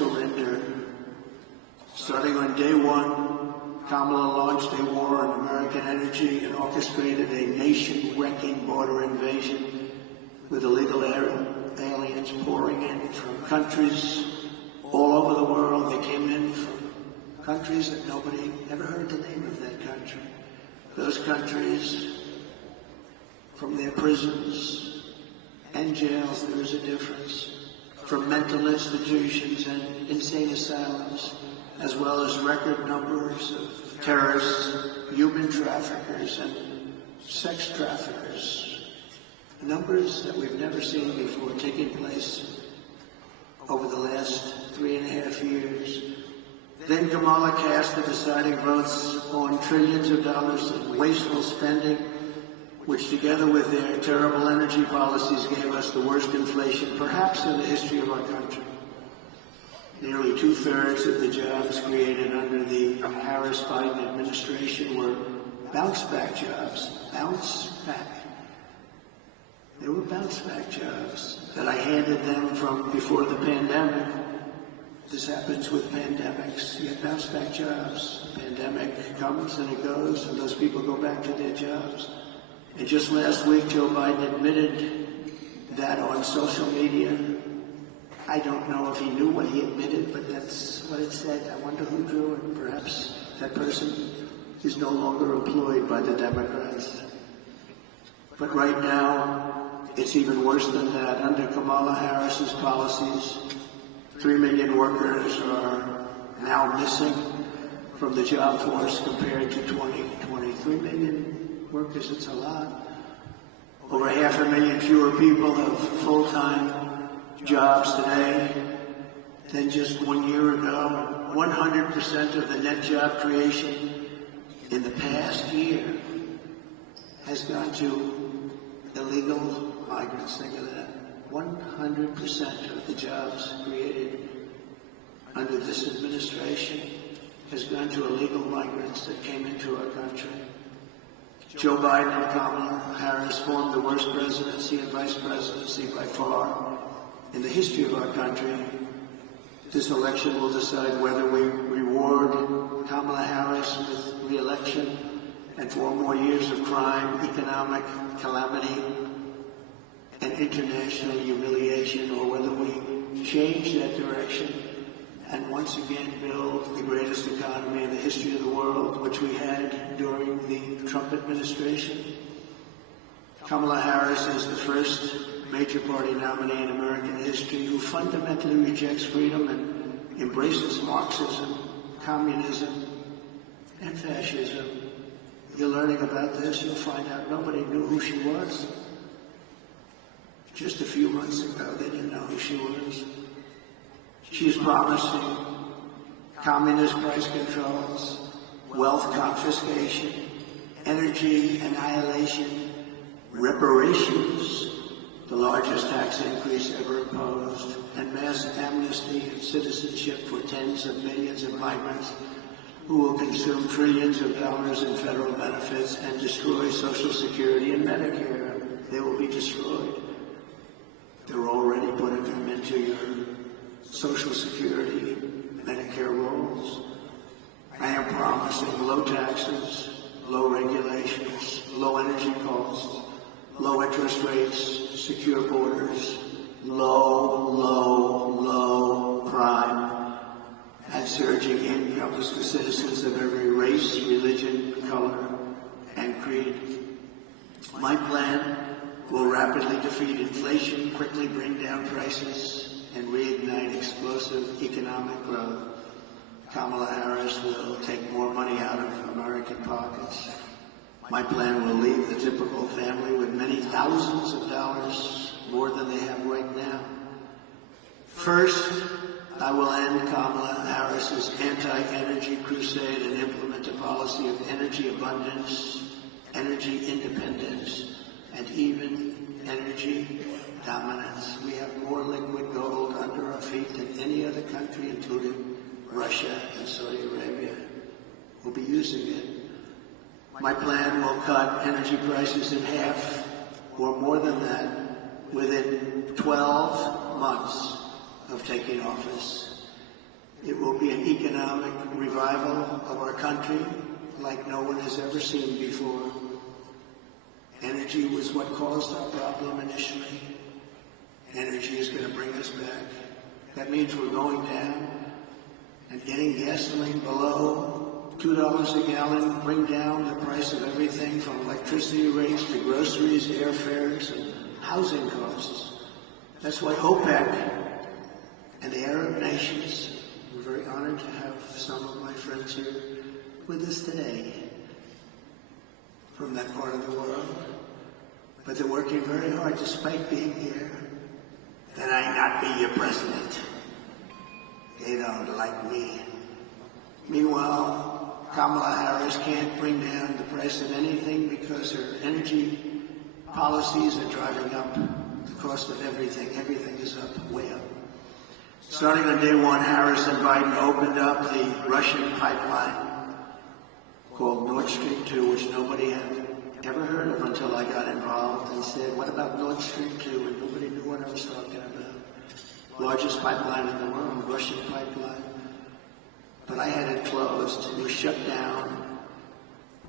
surrender. Starting on day one, Kamala launched a war on American energy and orchestrated a nation-wrecking border invasion with illegal aliens pouring in from countries all over the world. They came in from countries that nobody ever heard the name of that country. Those countries, from their prisons and jails, there is a difference. From mental institutions and insane asylums, as well as record numbers of terrorists, human traffickers, and sex traffickers. Numbers that we've never seen before taking place over the last 3.5 years. Then Kamala cast the deciding votes on trillions of dollars in wasteful spending, which together with their terrible energy policies gave us the worst inflation perhaps in the history of our country. Nearly 2/3 of the jobs created under the Harris-Biden administration were bounce-back jobs. Bounce-back. They were bounce-back jobs that I handed them from before the pandemic. This happens with pandemics. You get bounce-back jobs. The pandemic comes and it goes, and those people go back to their jobs. And just last week, Joe Biden admitted that on social media. I don't know if he knew what he admitted, but that's what it said. I wonder who drew it. Perhaps that person is no longer employed by the Democrats. But right now, it's even worse than that. Under Kamala Harris's policies, 3 million workers are now missing from the job force compared to 2020. 3 million workers, it's a lot. Over 500,000 fewer people have full-time jobs today than just 1 year ago. 100% of the net job creation in the past year has gone to illegal migrants. Think of that. 100% of the jobs created under this administration has gone to illegal migrants that came into our country. Joe Biden and Kamala Harris formed the worst presidency and vice presidency by far in the history of our country. This election will decide whether we reward Kamala Harris with re-election and 4 more years of crime, economic calamity, and international humiliation, or whether we change that direction and once again build the greatest economy in the history of the world, which we had during the Trump administration. Kamala Harris is the first major party nominee in American history who fundamentally rejects freedom and embraces Marxism, communism, and fascism. You're learning about this, you'll find out nobody knew who she was. Just a few months ago, they didn't know who she was. She is promising communist price controls, wealth confiscation, energy annihilation, reparations, the largest tax increase ever imposed, and mass amnesty and citizenship for tens of millions of migrants who will consume trillions of dollars in federal benefits and destroy Social Security and Medicare. They will be destroyed. They're already putting them into your Social Security, Medicare rolls. I am promising low taxes, low regulations, low energy costs, low interest rates, secure borders, low crime, and surging incomes for citizens of every race, religion, color, and creed. My plan will rapidly defeat inflation, quickly bring down prices, and reignite explosive economic growth. Kamala Harris will take more money out of American pockets. My plan will leave the typical family with many thousands of dollars more than they have right now. First, I will end Kamala Harris's anti-energy crusade and implement a policy of energy abundance, energy independence, and even energy dominance. We have more liquid gold under our feet than any other country, including Russia and Saudi Arabia. We'll be using it. My plan will cut energy prices in half, or more than that, within 12 months of taking office. economic revival of our country like no one has ever seen before. Energy was what caused our problem initially. Energy is going to bring us back. That means we're going down and getting gasoline below $2 a gallon, bring down the price of everything from electricity rates to groceries, airfares, and housing costs. That's why OPEC and the Arab nations, we're very honored to have some of my friends here with us today from that part of the world. But they're working very hard despite being here, that I not be your president. They don't like me. Meanwhile, Kamala Harris can't bring down the price of anything because her energy policies are driving up the cost of everything. Everything is up, way up. Starting on day one, Harris and Biden opened up the Russian pipeline called Nord Stream 2, which nobody had ever heard of until I got involved and said, what about Nord Stream 2? And nobody knew what I was talking about. Largest pipeline in the world, Russian pipeline. But I had it closed. It was shut down.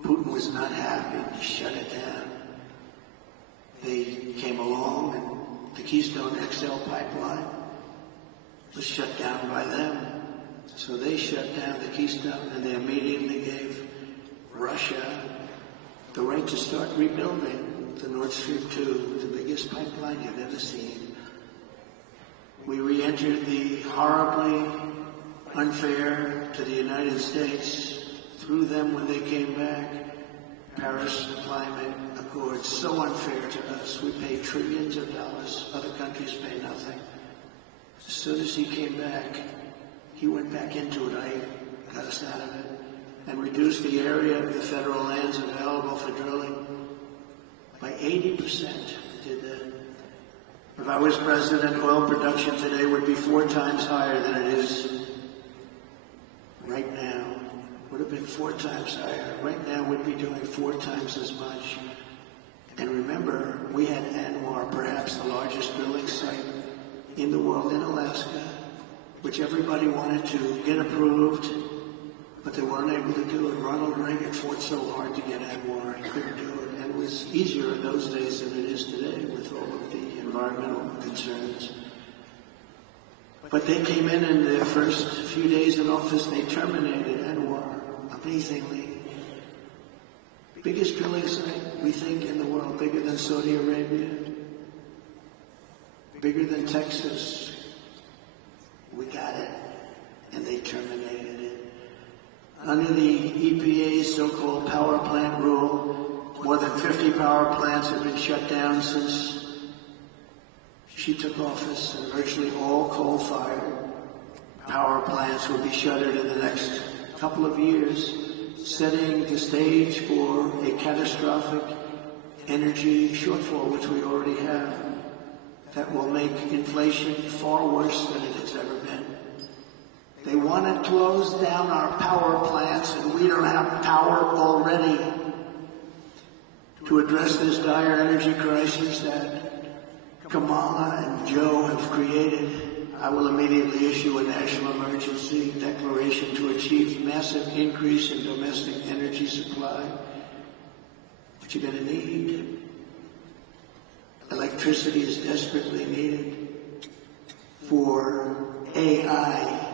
Putin was not happy to shut it down. They came along and the Keystone XL pipeline was shut down by them. So they shut down the Keystone and they immediately gave Russia the right to start rebuilding the Nord Stream 2, the biggest pipeline you've ever seen. We re-entered the horribly unfair to the United States through them when they came back. Paris Climate Accord, so unfair to us. We pay trillions of dollars. Other countries pay nothing. As soon as he came back, he went back into it. I got us out of it and reduced the area of the federal lands available for drilling by 80%. Did that. If I was president, oil production today would be 4 times higher than it is right now. Would have been 4 times higher. Right now we'd be doing 4 times as much. And remember, we had Anwar, perhaps the largest drilling site in the world in Alaska, which everybody wanted to get approved, but they weren't able to do it. Ronald Reagan fought so hard to get Anwar, he couldn't do it. And it was easier in those days than it is today with all of the environmental concerns. But they came in their first few days in office, they terminated Anwar, amazingly. Biggest drilling site, we think, in the world, bigger than Saudi Arabia, bigger than Texas. We got it, and they terminated it. Under the EPA's so-called power plant rule, more than 50 power plants have been shut down since she took office, and virtually all coal-fired power plants will be shuttered in the next couple of years, setting the stage for a catastrophic energy shortfall, which we already have, that will make inflation far worse than it has ever been. They want to close down our power plants, and we don't have power already to address this dire energy crisis that Kamala and Joe have created. I will immediately issue a national emergency declaration to achieve massive increase in domestic energy supply. What you're going to need, electricity is desperately needed for AI.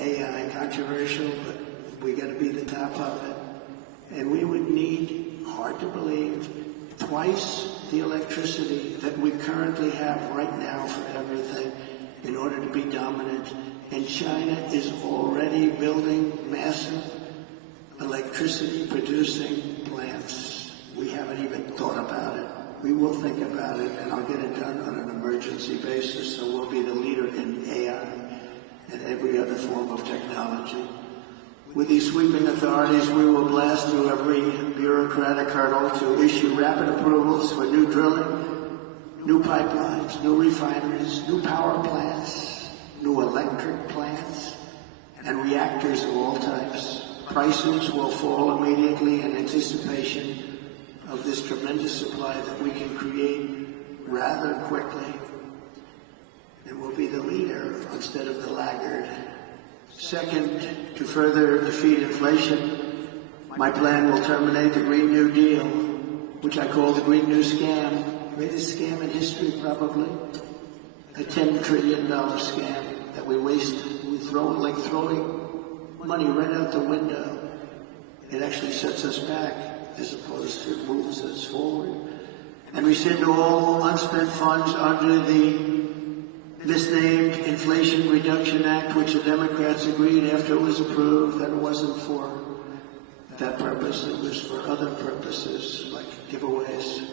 AI, controversial, but we got to be the top of it. And we would need, hard to believe, twice the electricity that we currently have right now for everything in order to be dominant. And China is already building massive electricity producing plants. We haven't even thought about it. We will think about it, and I'll get it done on an emergency basis, so we'll be the leader in AI and every other form of technology. With these sweeping authorities, we will blast through every bureaucratic hurdle to issue rapid approvals for new drilling, new pipelines, new refineries, new power plants, new electric plants, and reactors of all types. Prices will fall immediately in anticipation of this tremendous supply that we can create rather quickly. And we'll be the leader instead of the laggard. Second, to further defeat inflation, my plan will terminate the Green New Deal, which I call the Green New Scam. Greatest scam in history, probably. A $10 trillion scam that we waste. We throw it like throwing money right out the window. It actually sets us back as opposed to moves us forward. And rescind all unspent funds under the misnamed Inflation Reduction Act, which the Democrats agreed after it was approved that it wasn't for that purpose, it was for other purposes like giveaways.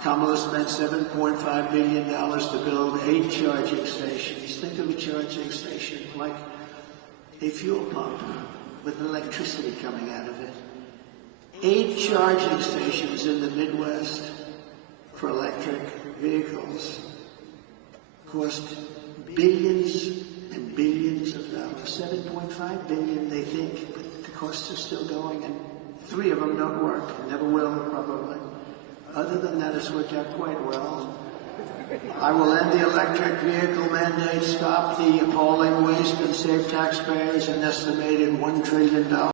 Kamala spent $7.5 billion to build 8 charging stations. Think of a charging station like a fuel pump with electricity coming out of it. 8 charging stations in the Midwest for electric vehicles cost billions and billions of dollars. 7.5 billion, they think, but the costs are still going, and 3 of them don't work, never will, probably. Other than that, it's worked out quite well. I will end the electric vehicle mandate, stop the appalling waste, and save taxpayers an estimated $1 trillion.